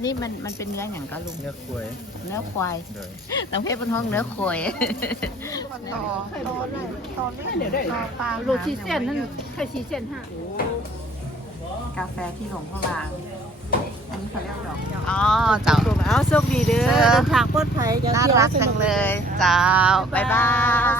นนี้มันมันเป็นเนื้ออย่างก็ลุง เนื้อควายเนื้อควายโดยตังเพชรบนห้องเนื้อควายต่อต่อเลยต่อเลยเดี๋ยวได้ปลาโลสี่เซนนั่นแค่สี่เซนห้ากาแฟที่หลวงพ่อบางอันนี้เขาเรียกดอกแก้วอ๋อเจ้าเอาโชคดีเด้อเออเดินทางปลอดภัยอย่น่าที่ยวรักสจันุงเลย เจ้าบ๊ายบาย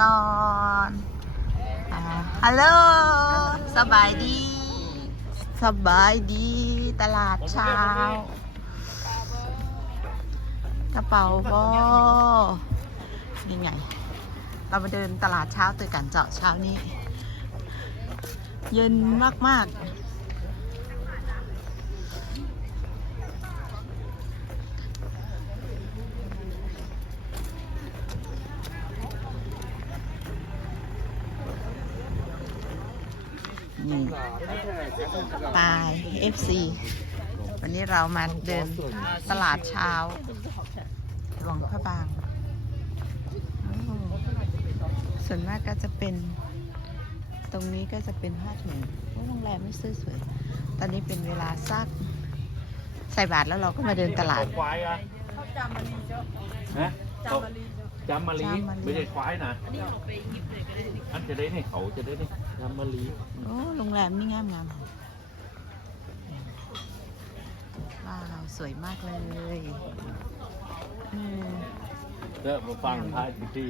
ก่อนฮัลโหลสบายดี สบายดี ตลาดเช้า กระเป๋าบอนี่ไง เรามาเดินตลาดเช้าตื่นกันเจาะเช้านี้ เย็นมาก ๆ นี่ปาย FC วันนี้เรามาเดินตลาดเช้าหลวงพระบางโอ้ส่วนมากก็จะเป็น ตรงนี้ก็จะเป็นผ้าถุงโอ้โรงแรมไม่ซื้อสวย ตอนนี้เป็นเวลาสักใส่บาทแล้วเราก็มาเดินตลาดควายอะฮะ จำมาลีจำมะลิ ไม่ใช่ควายนะอันจะได้นี่เขาจะได้นี่จำมาลีโอ้โรงแรมนี่งามงามว้าว สวยมากเลยอืมเด้อมาฟังพระพิธี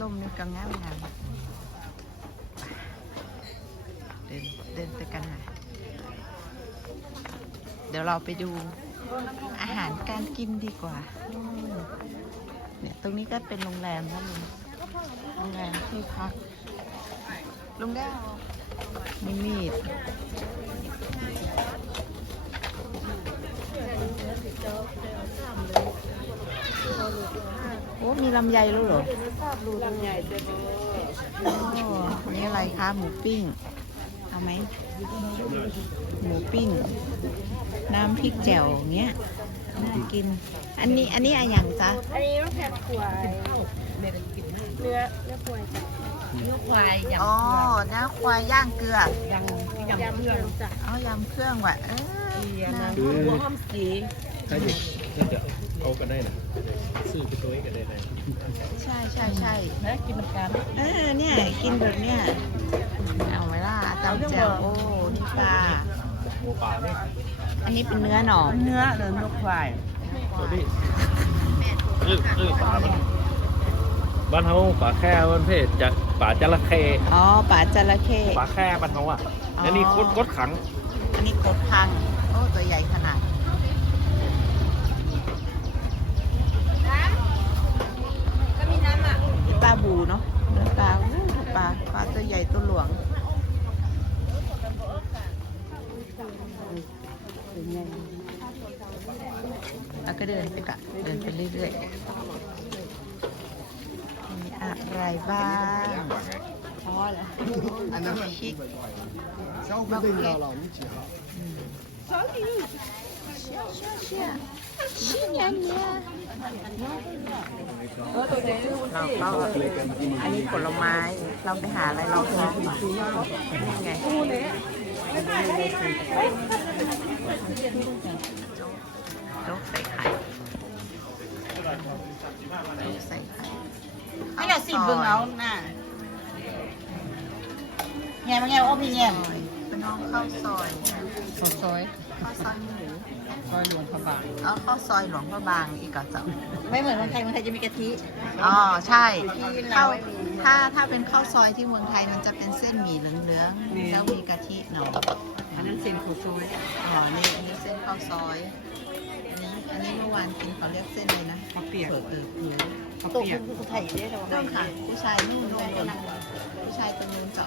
ลมนี่ก็งามงามเดินเดินไปกันหน่อยเดี๋ยวเราไปดู อาหารการกินดีกว่า เนี่ยตรงนี้ก็เป็นโรงแรมนะลุงโรงแรมที่พักลุงได้มีมีดโอ้มีลำไยแล้วเหรอลำใหญ่เต็มโอ้อันนี้อะไรคะ หมูปิ้ง เอาไหม หมูปิ้ง น้ำพริกแจ่วอย่างเงี้ยน่ากิน อันนี้อันนี้อะไรอย่างจ๊ะอันนี้ต้องแผ่นขวายเนื้อเนื้อขวายจ้ะเนื้อควายอ๋อเนื้อควายย่างเกลือยำยำเครื่องจ้ะเอายำเครื่องว่ะเออน่าคือหัวหอมสีถ้าอยู่ถ้าจะเอากันได้นะซื้อไปตัวเองกันได้นะใช่ใช่ใช่นะกินน้ำกันเออเนี่ยกินแบบเนี้ยเอาไหมล่ะจำแจ่วโอ้นี่ปลาป่านี่ อันนี้เป็นเนื้อหนอมเนื้อหรือเนื้อควายตัวนี้เออเออป่ามันบ้านเฮาป่าแค่มันเพศจะป่าจระเข้อ๋อปลาจระเข้ป่าแค่บ้านเฮาอะอ๋อแล้วนี่โคตรกดขัง อันนี้กดพังโอ้ตัวใหญ่ขนาดก็มีน้ำอะปลาบูเนาะเนื้อปลาอู้ปลาปลาตัวใหญ่ตัวหลวง แล้วก็เดินไปกะเดินไปเรื่อยๆ มีอะไรบ้างอ๋อเหรออันนั้นพริกมะเขืออืมเชี่เชี่ยเชี่ยเชี่ยเนี่ยเนี่ยอันนี้ผลไม้ เราไปหาอะไรเราท้องนี่ไง โจ๊กใส่ไข่โจ๊กใส่ไข่ไม่อยากสิเบิ่งเอาน่ะแง่มาแง่โอ้พี่แง่ซอยเป็นน้องข้าวซอยสดซอยข้าวซอยหมูซอยหลวงพระบางเอาข้าวซอยหลวงพระบางอีกก่อนจ้ะไม่เหมือนเมืองไทยเมืองไทยจะมีกะทิอ๋อใช่ที่ข้าเราวถ้าถ้าเป็นข้าวซอยที่เมืองไทยมันจะเป็นเส้นหมี่เหลืองๆแล้วมีกะทิหน่อยอั นนั้นเส้นข้าวซอยอ๋อนี่อันนี้เส้นข้าวซอย อันนี้อันนี้เมื่อวานกินเขาเรียกเส้นเลยนะข้าวเปียก เผือกเออเผือกข้าวเปียกคือไทยได้แต่ว่าต้องค่ะ ผู้ชายนู่นด้วยคนผู้ชายตรงนู้นจ้ะ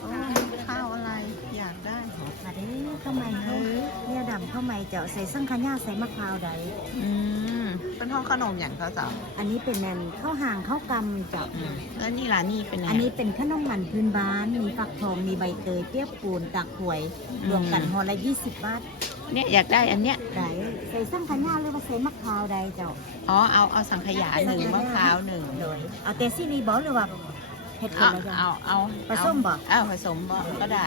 โอ้นี่ข้าวอะไรอยากได้มาเด้อข้าวใหม่เฮาเนี่ยดำข้าวใหม่เจาะใส่สังขยาใส่มะพร้าวใดอืม เป็นห้องขนมอย่างเขาเจ้าอันนี้เป็นแนนข้าวห่างข้าวกำจ้ะอืมแล้วนี่ล่ะนี่เป็นไงอันนี้เป็นขนมมันพื้นบ้านมีฟักทองมีใบเตยเปียกปูนตักหวยรวมกันอืมห่อละ20บาทเนี่ยอยากได้อันเนี้ยได้ใส่สั่งขยาหรือว่าใส่มะพร้าวได้เจ้าอ๋อเอาเอาสังขยาหนึ่งมะพร้าวหนึ่งโดยเอาเตซี่นี่บอหรือว่าเผ็ดเอาแล้วจ้ะเอาเอาผสมบ่เอาผสมบ่ก็ได้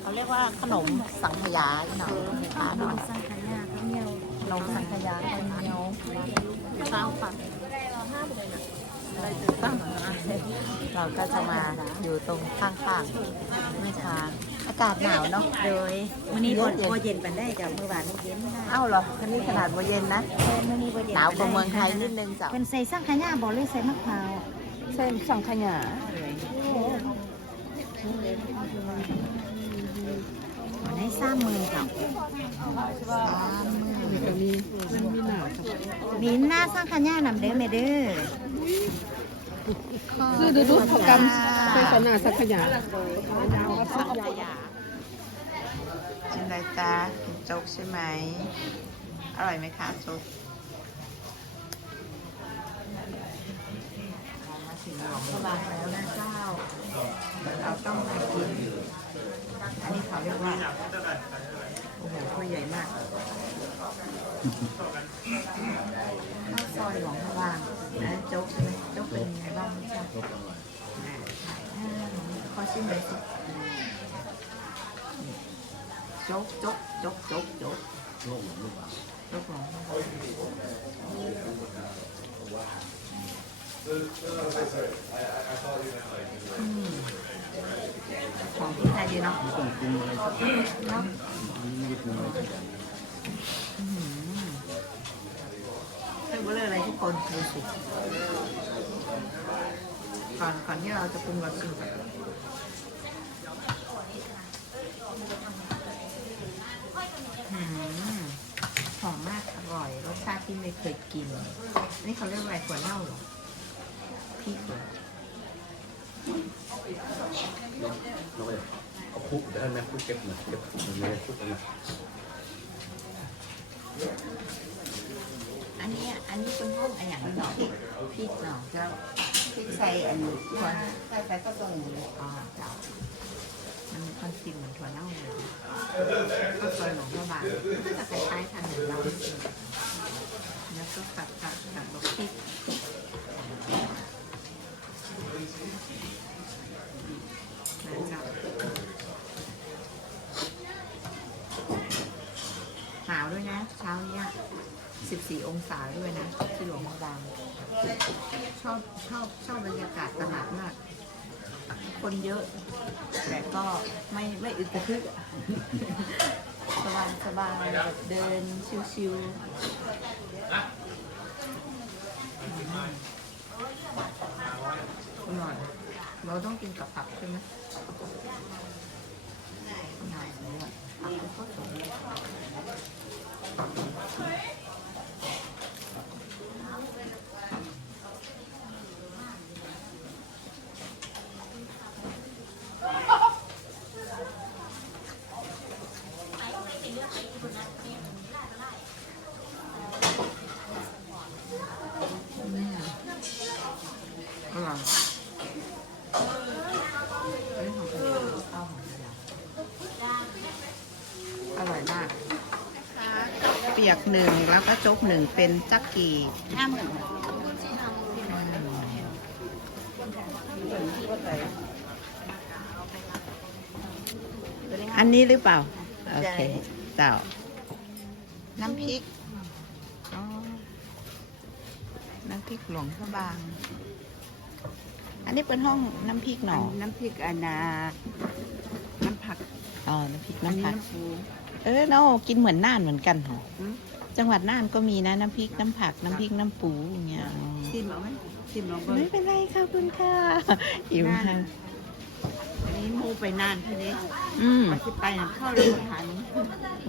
เขาเรียกว่าขนมสังขยาเนาะปลาขนเนาะมสังขยาข้าวเหนียวขนมสังขยาข้าวเหนียวข้าวฝักเราก็จะมาอยู่ตรงข้างๆไม่ทาอากาศหนาวเนาะโดยมื้อนี้บ่นๆบ่เย็นปานได้จ้ะมื้อวานเย็นได้เอ้าเหรอคันนี้ขนาดว่เย็นนะหนาวกว่าเมืองไทยนิดนึงจ้ะเป็นใส่สังขยาบ่หรือใส่มะพร้าวใช่สังขยา ในซ้ำมือจ้ะมีหน้าสั่งขยานำเด้อแม่เด้อคือดูดูพกรรมเป็นสนาสักขยะสังขยาชิมได้จ้ากินโจ๊กใช่ไหม อร่อยไหมคะโจ๊กมาถึงหลวงพระบางแล้วนะเจ้าเราต้องมากินอันนี้ เรียกว่าโอ้โหถ้วยใหญ่มาก รทุกคนดูสิก่อนก่อนที่เราจะปรุงเราชิมก่อนอืมหอมมากอร่อยรสชาติที่ไม่เคยกิน นี่เขาเรียกอะไรถั่วเน่าเหรอพริกเหรอเราไปเอาคุกได้ไหมคุกเก็บหน่อยเก็บมันไม่ได้คุกนะอั นนี้อันนี้เป็นห้องอะไรอย่างนี้เนาะพริกพริกเนาะเจ้าพริกใส่อันนี้ถั่วใส่ใส่ก็ตรงนี้อ๋อเจ้ามันมีคอนซิมเหมือนถั่วเน่าเลยก็ซอยหลงพระบางก็จะคล้ายๆกันเหมือนเราแล้วก็ตัดตัดตัดกับพริกหนาวด้วยนะเช้าเนี้ย 14 องศาด้วยนะที่หลวงพระบางชอบชอบชอบบรรยากาศตลาดมาก คนเยอะ แต่ก็ไม่ไม่อึดกระทึกสบายสบายเดินชิวๆอร่อยเราต้องกินกับผักใช่ไหมอร่อยเลยผักก็สดร่อยอันนี้ของคุณข้าวของคุณอร่อยมาก เปียกหนึ่งแล้วก็จกหนึ่งเป็นจักกีห้าหมื่นอันนี้หรือเปล่า โอเคเจ้าน้ำพริกอ๋อน้ำพริกหลวงพระบาง อันนี้เป็นห้องน้ำพริกหนอน้ำพริกอันนา น้ำผัก อ๋อ น้ำพริกอันน้ำนี้ผักน้ำปู เออเนาะกินเหมือนน่านเหมือนกันเหรออืมจังหวัดน่านก็มีนะน้ำพริกน้ำผักน้ำพริกน้ำปูอย่างเงี้ยอ๋อชิมเอาไหมชิมลองเบิ่งไม่เป็นไรค่ะคุณค่ะอิ่มค่ะอันนี้หมูไปนานทีนี้อืมมันจะไปน้ำเข้าเลยทัน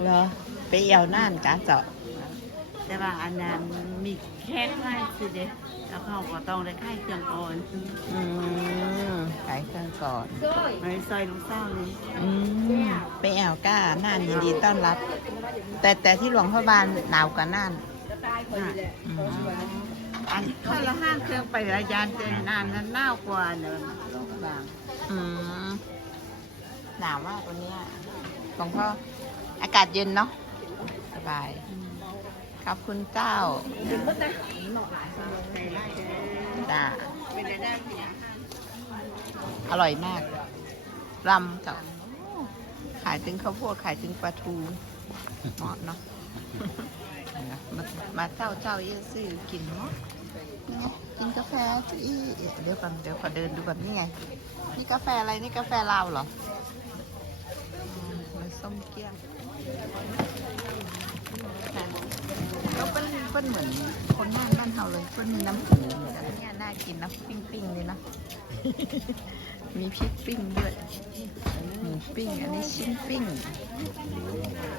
เหรอไปเอวน่านกาเจาะ แต่ว่าอันนั้นมีแค่พ็คไว้สิเด็กแล้วเขาก็ต้องได้ค่ายเครื่องก่อนอืมขายเครื่องก่อนไอ้ซอยลูกเศร้าเลยอืมไปแอวก้าน่านยินดีต้อนรับ แต่แต่ที่หลวงพระบางหนาวกว่าน่านอืมอันถ้าเราห้างเครื่องไประยานเจนนานนั้นหนาวกว่าเนอะลูกบางอืมหนาวมากวันเนี้ยหลวงพ่ออากาศเย็นเนาะสบาย ขอบคุณเจ้าจ้าอร่อยมากรำเจ้าขายถึงข้าวโพดขายถึงปลาทูเหมาะเนาะมามาเจ้าเจ้าเยซื้อกินเนาะกินกาแฟอีเดี๋ยวก่อนเดี๋ยวขอเดินดูก่อนนี่ไงนี่กาแฟอะไรนี่กาแฟลาวเหรอมันส้มเกี้ยมค่ะก็ เป็นเป็นเหมือนคนบ้านบ้านเฮาเลยเป็นมีน้ำหูเหมือนกันเนี่ยน่ากินนะปิ้งปิ้งๆเลยนะ มีพริกปิ้งด้วยหมูปิ้ง อันนี้ชิ้นปิ้ง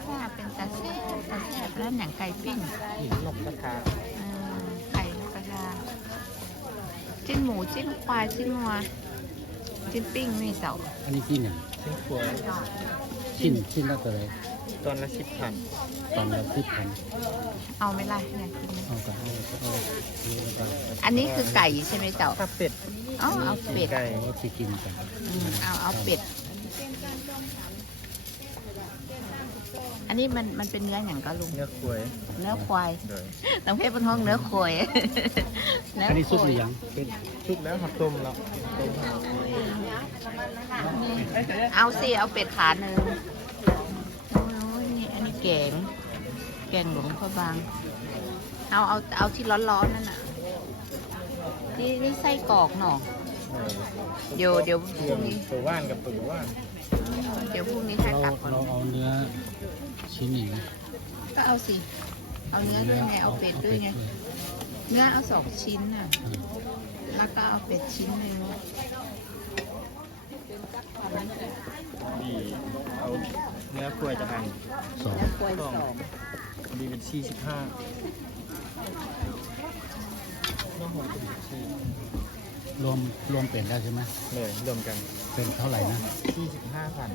ถ้าเป็นตาแซ่บตาแซ่บแล้วหนังไก่ปิ้งหินนกกระทาอ่าไก่นกกระทาจิ้นหมูจิ้นควายจิ้นวัวจิ้นปิ้งนี่เสาอันนี้ที่หนึ่งชิ้นครัว ชิ้นชิ้นละตัวเลยตอนละสิบพันตอนละสิบพันเอาไหม่ล่ะอยากกินไหมเอาก็เอาก็เอานี่แล้วก็อันนี้คือไก่ใช่ไหมเจ้าถ้าเป็ดอ๋อเอาเป็ดไก่เอาว่าที่กินกันอืมเอาเอาเป็ด อันนี้มันมันเป็นเนื้ออย่างก็ลุง เนื้อควยเนื้อควายเลยต้องเพศเป็นห้องเนื้อควายเนื้อันนี้ซุปหควารืยอยังเป็นชุบแล้วหักต้มแล้วต้ม เอาสิ เอาเป็ดขาหนึ่งโอ้ยนี่อันนี้แกง แกงหลวงพระบาง เอาเอาเอาที่ร้อนๆนั่นน่ะ นี่นี่ไส้กรอกเนาะเดี๋ยวเดี๋ยวพเรื่รุ่องงนี้ตัวว่านกับตัวว่าน เดี๋ยวพรุ่งนี้ถ้าเรากลับก่อนเราเอาเนื้อชิ้นนี้นะก็เอาสิ เอาเนื้อด้วยไง เอาเป็ดด้วยไง เนื้อเอาสองชิ้นน่ะอืมแล้วก็เอาเป็ดชิ้นหนึ่ง ดีเอาเนื้อควยจะพันสองเนื้อควายสองดีเป็นสี่สิบห้าน้องหอมเป็นสี่รวมรวมเป็นแล้วใช่ไหมเลยรวมกันเป็นเท่าไหร่นะสี่สิบห้าพัน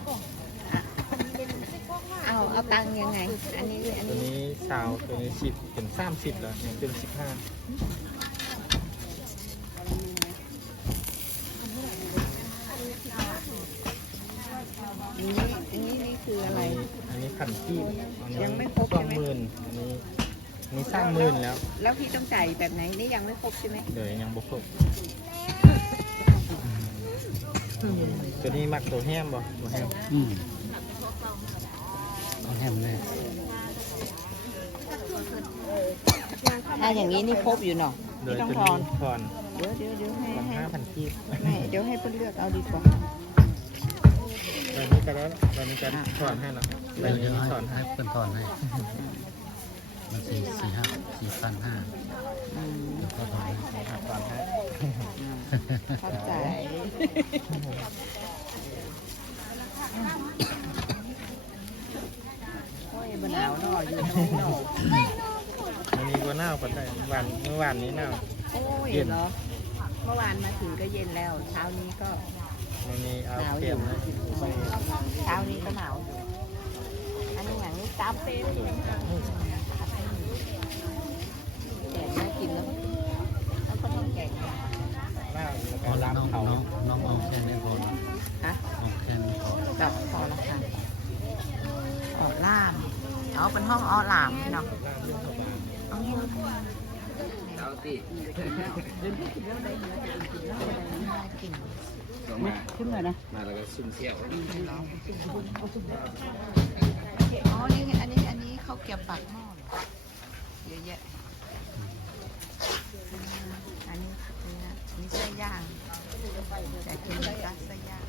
เอาเอาตังค์ยังไง อันนี้อันตัวนี้นี้สาวตัวนี้สิบเป็นสามสิบแล้วยังเป็นสิบห้า อันนี้อันนี้นี่คืออะไร อันนี้ ขันที่อันนี้ยังไม่ครบสใช่องไหมหมื่นอันนี้อันนี้สร้างหมื่นแล้วแล้วพี่ต้องจ่ายแบบไหนนี่ยังไม่ครบใช่ไหมเดี๋ยวยังบ่ครบตัวนี้มักตัวแฮมบ่ตัวแฮมอืมเอาแฮมเลยถ้าอย่างนี้นี่ครบอยู่เนาะเดี๋ยวไม่ต้องตัวทอนนี้ทอนเดี๋ยวเดี๋ยวเดี๋ยวให้ทอนให้ห้าพันกีบไม่เดี๋ยวให้เพื่อนเลือกเอาดีกว่า แบบนี้ก็แล้วแบบนี้ก็ทอนให้แล้วแบบนี้เดี๋ยวให้ทอนให้ให้เป็นทอนให้ มันสี่สี่ห้าสี่พันห้าเดี๋ยวเขาทอนให้ทอนให้เข้าใจโอ้ยบนหนาวเนาะอยู่ตรงนี้เนาะอันนี้ก็หนาวก็ได้วันเมื่อวานนี้หนาวโอ้ยเย็นเหรอเมื่อวานมาถึงก็เย็นแล้ว เช้านี้ก็ วันนี้เอาหนาวอเปรียยู่บนะเช้านี้ก็หนาวอยู่อันนี้อย่างนี้จับเป็นแกงน่ากินแล้วแล้วก็ต้องแกงหนาวแล้วพก็อแล้วลามน้องเขาน้องน้องเอาแค่นี้พอนะฮะเอาแค่นี้พอจับพอแล้วค่ะออกล่ามเอาเป็นห้องอ้อหลามเนาะเอาเงี้ยน่า กินขึ้นมานะอ๋อนี่ไงอันนี้อันนี้เขาวเก็บปากหม้อเหรอเยอะแยะอืมอันนี้เนื้ออันนี้ไส้ย่างแต่กินกัสไส้ย่าง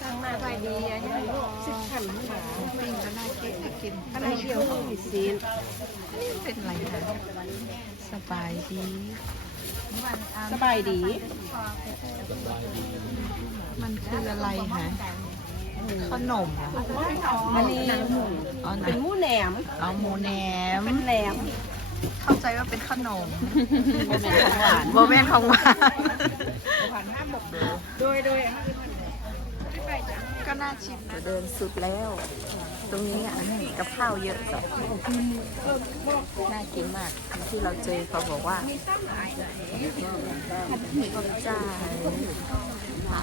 ตั้งมาไปดีอันนี้สิบขันหมาปิ้งก็น่ากินน่ากินอะไรเชียวต้องมีซีนนี่เป็นอะไรนะ สบายดีสบายดี มันคืออะไรฮะนขนมเหรอมันนี่อ๋อไหนเป็นหมูแหนมเอาหมูแหนม เป็นแหนมเข้าใจว่าเป็นขนมเป็นของหวานโบแมนของหวานโดยโดยก็น่าชิมนะเดินสุดแล้ว ตรงนี้อะกับข้าวเยอะจังน่ากินมากที่เราเจอเขาบอกว่าจ้าผ่า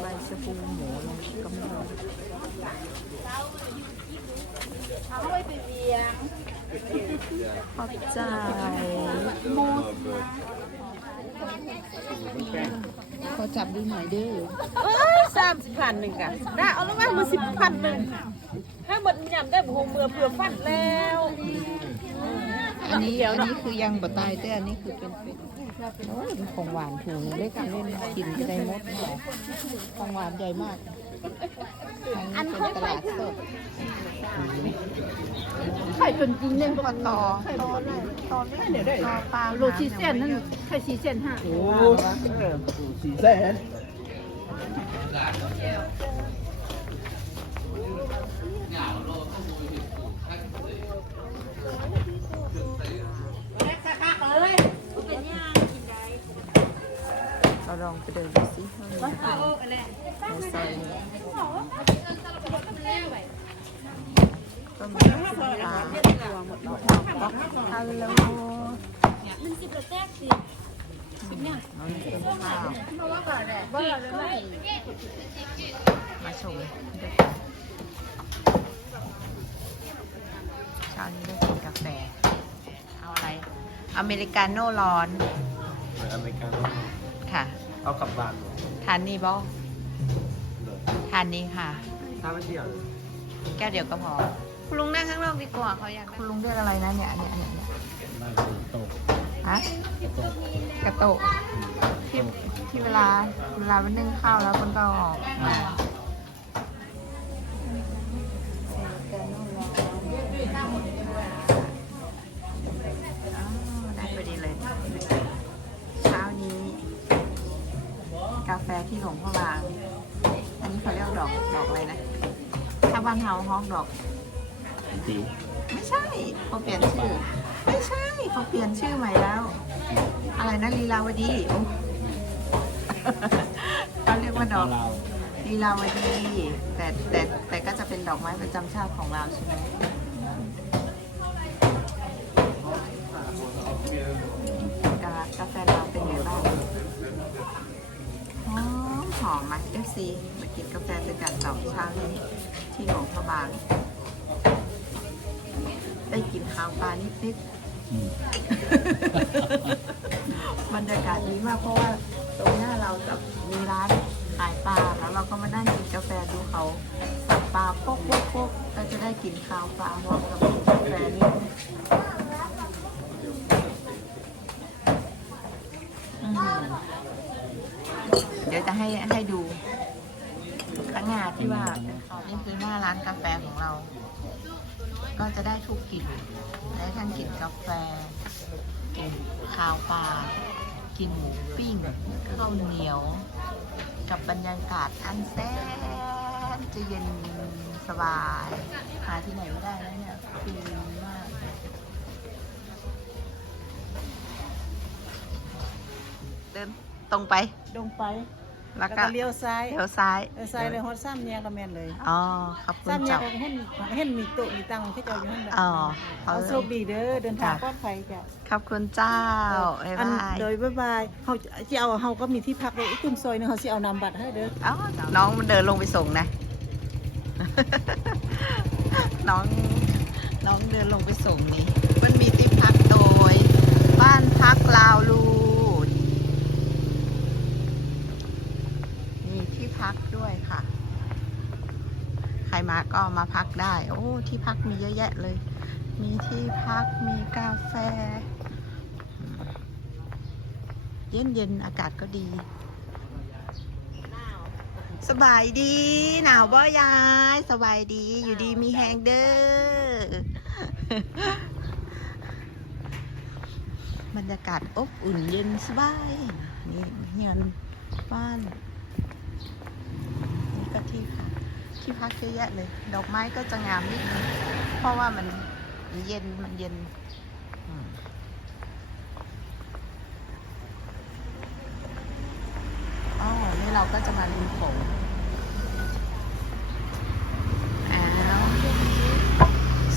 ใบชะพูหมูอะไรก็ไม่รู้ขอบใจมู ขอจับดูหน่อยดื้อเอ้ยสามสิบพันหนึ่งกันได้เอาแล้วไว้มาสิบพันหนึ่งถ้าหมดยำได้บุกเมือเผื่อฟันแล้ว อันนี้อันนี้คือยังบะตายแต่อันนี้คือเป็นเป็นโอ้ยเป็นของหวานถุงเล็กเล่นกินจะได้หมดเลยของหวานใหญ่มากอันนี้เป็นตลาดสด ไข่เป็นจริงเนี่ยต่อต่อต่อเลยต่อเลยต่อปลาโลชีเซนนั่นไข่ชีเซนห้าโอ้สี่แสนเราลองไปเดินดูสิว่ามีอะไรในซอยนี้ ก็มีปลาฮัลโหลมันสิบแรกสิเนี่ยมันเป็นข้าวมาชมด้วยกันเช้านี้ได้กินกาแฟ เอาอะไร อเมริกาโน่ร้อนอเมริกันค่ะ เอากลับบ้านทานนี่บอทานนี้ค่ะ ถ้าไม่เที่ยวแก้วเดียวก็พอ คุณลุงนั่งข้างนอกดีกว่าเขาอยากคุณลุงเรียกอะไรนะเนี่ยอันเนี้ยอันเนี้ยเนี่ยบ้านโตกฮะโตกกระโตะที่ที่เวลาเวลาไปนึ่งข้าวแล้วมันก็ออกมาอ้าวได้พอดีเลย เช้านี้ กาแฟที่หลวงพ่อบาง อันนี้เขาเรียกดอกดอกอะไรนะ ถ้าบ้านเฮาฮ้องดอก ตีไม่ใช่เขาเปลี่ยนชื่อ ไม่ใช่เขาเปลี่ยนชื่อใหม่แล้ว อะไรนะลีลาวดีเขาเรียกว่าดอกเราลีลาวดีแต่แต่แต่ก็จะเป็นดอกไม้ประจำชาติของเราใช่ไหมกากาแฟเราเป็นไงบ้างหอมหอมไหมเอฟซีมากินกาแฟด้วยกันสองเช้านี้ที่หลวงพระบาง ได้กินข้าวปลานิดๆอืมบรรยากาศดีมากเพราะว่าตรงหน้าเราจะมีร้านขายปลาแล้วเราก็มานั่งกินกาแฟดูเขาสับปลาโป๊กโป๊กโป๊กก็จะได้กินข้าวปลาพร้อมกับกินกาแฟนี่อืมเดี๋ยวจะให้ให้ดูข้างหน้าที่ว่านี่คือหน้าร้านกาแฟของเรา ก็จะได้ทุกกลิ่นได้ทั้งกลิ่นกาแฟกลิ่นข้าวปลากินหมูปิ้งข้าวเหนียว กับบรรยากาศอันแสนจะเย็นสบายหาที่ไหนไม่ได้แล้วเนี่ยคือมากเดินตรงไปลงไป แล้แล้ววก็ก็เลี้ยวซ้ายเลี้ยวซ้ายเลี้ยวซ้ายเลยฮอดซ้ำแยกละแม่นเลยอ๋อขอบคุณซ้ำแยเจ้ากเห็นเห็นมีโต๊ะมีตังค์ที่เจ้าอยู่นั่นแหละอ๋อเอาโชคดีเด้อเดินทางจ้ะปลอดภัยจ้ะขอบคุณเจ้าบ๊ายอันบายโดยบ๊ายบายเขาจะเอาเฮาก็มีที่พักเลยอีกตุ้มซอยหนึงเขาสิเอานำบัตรให้เด้อเอ้าน้องมันเดินลงไปส่งนะน้องน้องเดินลงไปส่งนี่มันมีที่พักโดย บ้านพักลาวลูดมีที่พักด้วยค่ะ ใคร มาก็มาพักได้ โอ้ ที่พักมีเยอะแยะเลย มีที่พักมีกาแฟ เย็นเย็นๆอากาศก็ดี สบายดี หนาวบ่ยาย สบายดี อยู่ดีมีแฮงเด้อบรรยากาศอบอุ่นเย็นสบาย นี่เงินบ้านก็ที่พัก ที่พักเยอะแยะเลย ดอกไม้ก็จะงามนิดนึงเพราะว่ามันเย็นมันเย็นอืมอ๋อนี่เราก็จะมาริมโขงอ้าว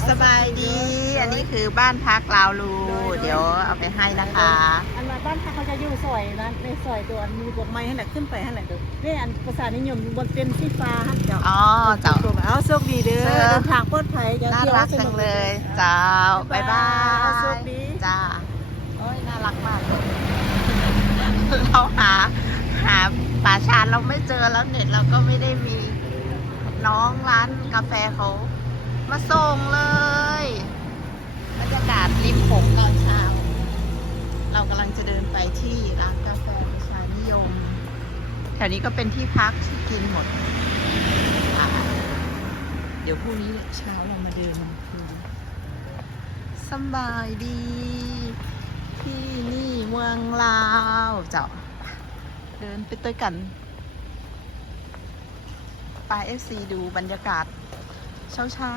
สบายดี อันนี้คือบ้านพักลาวลู เดี๋ยวเอาไปให้นะคะอันมา บ้านพักเขาจะอยู่ซอยนั้นในซอยตัวอันมีกฎหมายให้แหละขึ้นไปให้แหละนี่อันภาษานิยมบนเป็นสีฟ้าฮันเจ้าอ๋อเจ้าเอาโชคดีเด้อเจ้าเดินทางปลอดภัยอย่น่าที่ยวรักสจันุงเลยเจ้าบ๊ายบายโชคดีจ้าโอ้ยน่ารักมากเลยเราหาหาป่าชานเราไม่เจอแล้วเน็ตเราก็ไม่ได้มีน้องร้านกาแฟเขามาส่งเลยบรรยากาศริมโขงตอนเช้า เรากำลังจะเดินไปที่ร้านกาแฟประชานิยม แถวนี้ก็เป็นที่พักที่กินหมด เดี๋ยวพรุ่งนี้เช้าเรามาเดินมันคืนสบายดี ที่นี่เมืองลาวเจ้า เดินไปด้วยกันไปเอฟซีดูบรรยากาศ เช้าเช้า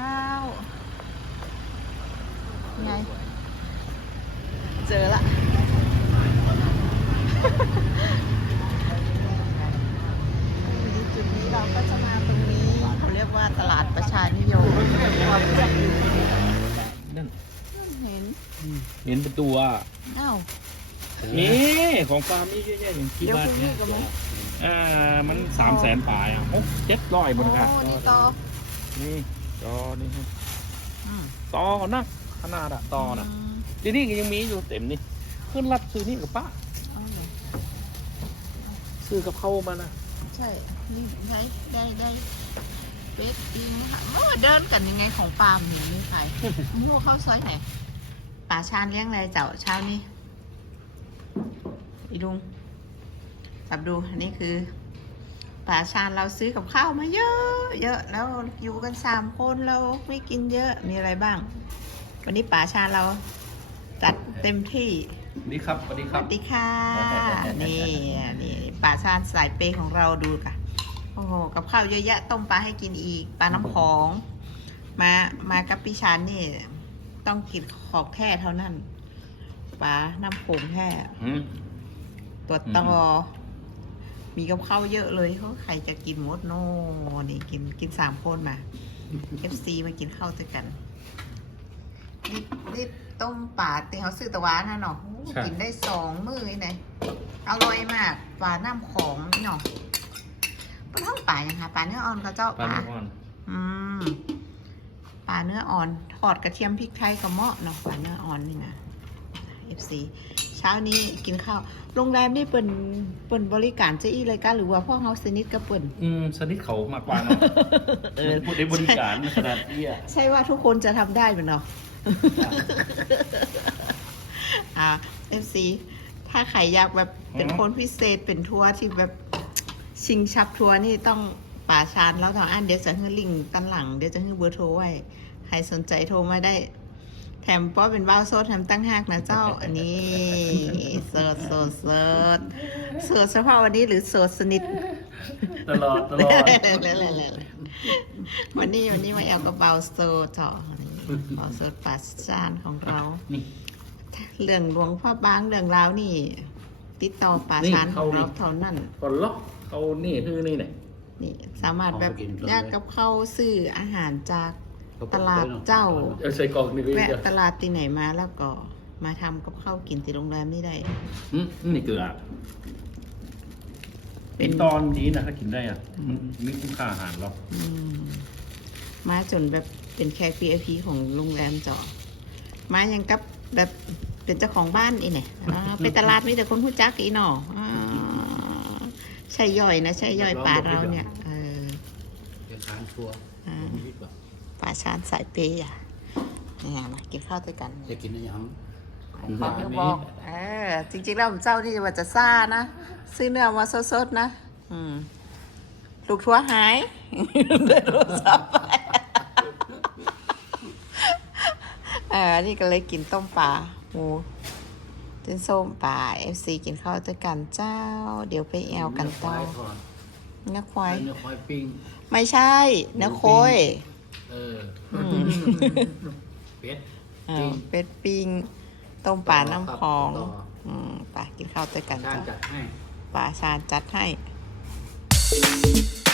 ไง เจอละ จุดนี้เราก็จะมาตรงนี้เขาเรียกว่าตลาดประชานิยมนั่นเห็นเห็นเป็นตัวอ้าวนี่ของฟาร์มนี่เยอะแยะอย่างที่เดี๋ยวบ้านพรุ่งเนี่นี้ยก็มั้งอ่ามันสามแสนปลายอะโอ้เจ็ดร้อยหมดค่ะโอ้นี่ต่อนี่จอนี่ครับอืมต่อนักขนาดอะต่อน่ะทีนี่ก็ยังมีอยู่เต็มนี่ขึ้นรับซื้อนี่กับป้าเอาเลย ซื้อกับเข้าวมานะใช่ นี่ได้ได้ได้เป็ดอิงค่ะโอ้เดินกันยังไงของฟาร์มเนี่ยไม่ใครมูเข้าซอยไหนป่าชานเลี้ยงอะไรเจ้าเช้านี้อีลุงจับดูอันนี้คือป่าชานเราซื้อกับข้าวมาเยอะเยอะแล้วอยู่กันสามคนเราไม่กินเยอะมีอะไรบ้าง วันนี้ป่าชานเราจัดเต็มที่ นี่ครับสวัสดีสครัวับสดีค่ะ นี่นี่ป่าชานสายเปย์ของเราดูค่ะ โอ้โห กับข้าวเยอะแยะต้มปลาให้กินอีก ปลาน้ำของ มา มากับพี่ชานนี่ ต้องกินขอบแท้เท่านั้น ปลาน้ำโขงแท้อืม ตัวตออมีกับข้าวเยอะเลยเขาใครจะกินหมดโน่นี่กินกินสามคนมา FC มากินข้าวด้วยกันนี่นี่ ต้มป่าตีเขาซื้อตะวันนะเนาะโอ้กินได้สองมือนี่อร่อยมากปลาน้ำของนี่เนาะปลาท้องป่ายังคะปลาเนื้ออ่อนก็เจ้าปลาปลาหมึกอ่อนอืมปลาเนื้ออ่อนทอดกระเทียมพริกไทยกับเหมาะเนาะปลาเนื้ออ่อนนี่นะ FC เช้านี้กินข้าวโรงแรมนี่เปิ่นเปิ่นบริการเจ้าอี้เลยกันหรือว่าพวกเฮาสนิทกับเปิ่น อืมสนิทเขามากกว่าเนาะเออ พูดในบริการขนาดนี้อะใช่ว่าทุกคนจะทำได้เหมือนเนาะ อ่า FC ถ้าใครอยากแบบเป็นคนพิเศษเป็นทัวร์ที่แบบชิงชับทัวร์นี่ต้องป่าชานแล้วต่ออันเดี๋ยวจะให้ลิงก์กันหลังเดี๋ยวจะให้เบอร์โทรไว้ ใครสนใจโทรมาได้ แถมป้อเป็นบ้าวโซดแถมตั้งหากนะเจ้า อันนี้เสิร์ชเสิร์ชเสิร์ชเสิร์ชเฉพาะวันนี้หรือเสิร์ชสนิทตลอดตลอดวันนี้วันนี้มาแอลกระเป๋าโซต่อ เป๋าโซปัสจานของเรา นี่ เรื่องหลวงพ่อบางเรื่องราวนี่ ติดต่อป่าชานของเราเท่านั้น ก่อนล็อกเขานี่คือนี่ไหนนี่สามารถแบบแยกกับเข้าวซื้ออาหารจากตลาดเจ้าเอาใส่กล่องนี่ก็แวะได้ตลาดที่ไหนมาแล้วก็มาทำกับข้าวกินที่โรงแรมนี่ได้ อืมนี่เกลือเป็เป็นนตอนนี้นะถ้ากินได้อะมันมีคุณค่าอาหารเราอืมมาจนแบบ เป็นแขก VIP ของโรงแรมเจาะมายังกับแบบเป็นเจ้าของบ้านอีเนี่ยอ่าไปตลาดมีแต่คนผู้จักอีหนออ่าใช่ย่อยนะใช่ย่อยป่าเราเนี่ยเออ เป็นการทัวร์อ่ามีวิทย์แบบป่าชานสายเปย์อะเนี่ยมากินข้าวด้วยกันจะกินอะไรอย่างขอเนื้อบอกเออจริงๆแล้วผมเจ้านี่ว่าจะซ่านะ ซื้อเนื้อมาสดๆนะ อืม ลูกทัวหาย ได้โทรศัพท์ไป เออนี่ก็เลยกินต้มปลาหมูเป็นส้มป่า FC กินข้าวด้วยกันเจ้า เดี๋ยวไปแอวกันต่อเนื้อควายเนื้อควายปิ้งไม่ใช่ เนื้อโค้ยเอออืมเป็ดเอปิ้องเป็ดปิ้งต้มป่าน้ำพองต่ออืมไปกินข้าวด้วยกันชาจ้าติจัดให้ป่าชาญจัดให้เ